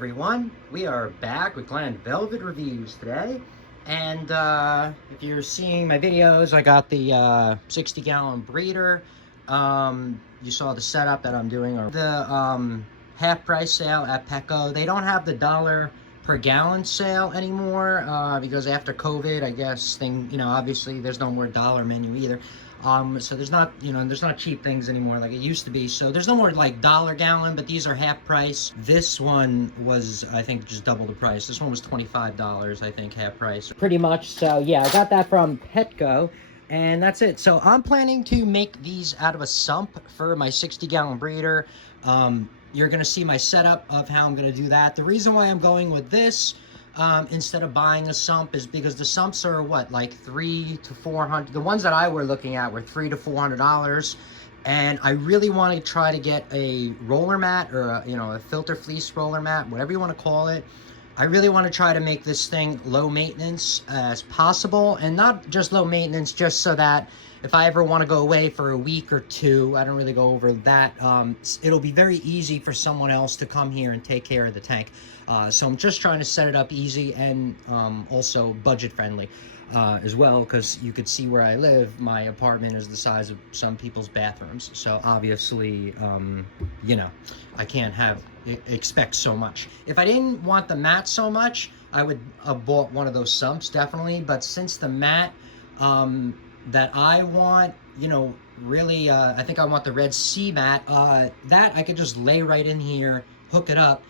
everyone, we are back with Glen Velvet reviews today, and if you're seeing my videos, I got the 60-gallon breeder. You saw the setup that I'm doing, or the half price sale at Petco. They don't have the $1 per gallon sale anymore because after COVID, I guess obviously there's no more dollar menu either. So there's not cheap things anymore like it used to be. So there's no more like $1 gallon, but these are half price. This one was, I think, just double the price. This one was $25, I think, half price. Pretty much. So yeah, I got that from Petco. And that's it. So I'm planning to make these out of a sump for my 60-gallon breeder. You're going to see my setup of how I'm going to do that. The reason why I'm going with this instead of buying a sump is because the sumps are what, like $300 to $400. The ones that I were looking at were $300 to $400. And I really want to try to get a roller mat or a filter fleece roller mat, whatever you want to call it. I really want to try to make this thing low maintenance as possible, and not just low maintenance, just so that if I ever want to go away for a week or two, I don't really go over that, it'll be very easy for someone else to come here and take care of the tank. So I'm just trying to set it up easy and also budget friendly as well, because you could see where I live, my apartment is the size of some people's bathrooms. So obviously, I can't expect so much. If I didn't want the mat so much, I would have bought one of those sumps, definitely. But since the mat that I want, really, I think I want the Red Sea mat, that I could just lay right in here, hook it up,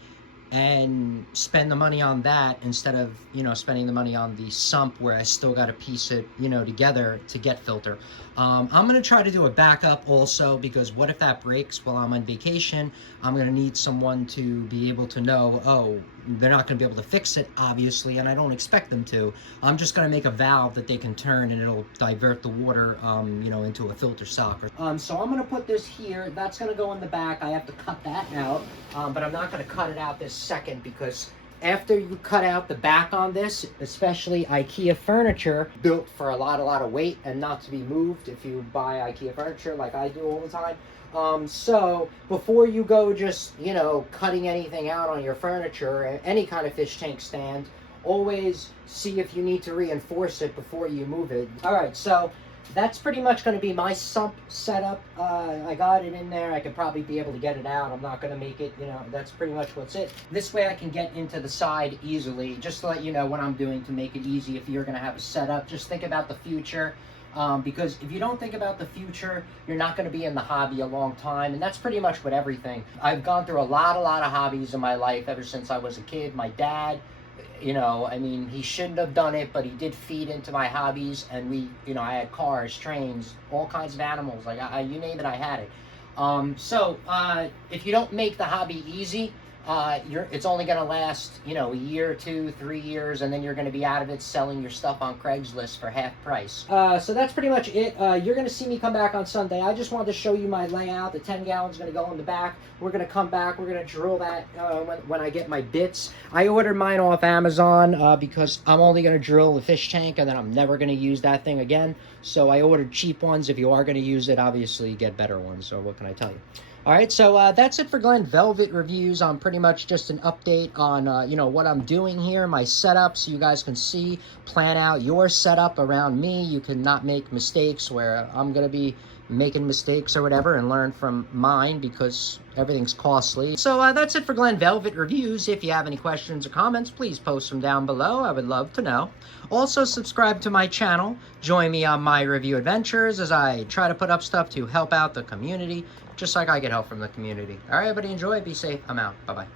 and spend the money on that instead of spending the money on the sump where I still got to piece it together to get filter. I'm gonna try to do a backup also, because what if that breaks while I'm on vacation? I'm gonna need someone to be able to know, oh, they're not gonna be able to fix it, obviously, and I don't expect them to. I'm just gonna make a valve that they can turn and it'll divert the water into a filter sock. So I'm gonna put this here. That's gonna go in the back. I have to cut that out, but I'm not gonna cut it out this second, because after you cut out the back on this, especially IKEA furniture, built for a lot of weight and not to be moved if you buy IKEA furniture like I do all the time. So before you go just, cutting anything out on your furniture, any kind of fish tank stand, always see if you need to reinforce it before you move it. All right, so that's pretty much going to be my sump setup. I got it in there. I could probably be able to get it out. I'm not going to make it, that's pretty much what's it. This way I can get into the side easily, just to let you know what I'm doing to make it easy. If you're going to have a setup, just think about the future. Because if you don't think about the future, you're not going to be in the hobby a long time. And that's pretty much with everything. I've gone through a lot of hobbies in my life ever since I was a kid. My dad, he shouldn't have done it, but he did feed into my hobbies, and I had cars, trains, all kinds of animals, like you name it, I had it. So if you don't make the hobby easy, it's only going to last, a year, 2, 3 years, and then you're going to be out of it selling your stuff on Craigslist for half price. So that's pretty much it. You're going to see me come back on Sunday. I just wanted to show you my layout. The 10 gallons going to go in the back. We're going to come back. We're going to drill that when I get my bits. I ordered mine off Amazon because I'm only going to drill the fish tank, and then I'm never going to use that thing again. So I ordered cheap ones. If you are going to use it, obviously get better ones. So what can I tell you? All right, so that's it for Glen Velvet reviews. I'm pretty much just an update on, what I'm doing here, my setup, so you guys can see, plan out your setup around me. You can not make mistakes where I'm going to be making mistakes or whatever, and learn from mine, because everything's costly. So that's it for Glen Velvet reviews. If you have any questions or comments, please post them down below. I would love to know. Also, subscribe to my channel. Join me on my review adventures as I try to put up stuff to help out the community, just like I get help from the community. All right, everybody, enjoy. Be safe. I'm out. Bye-bye.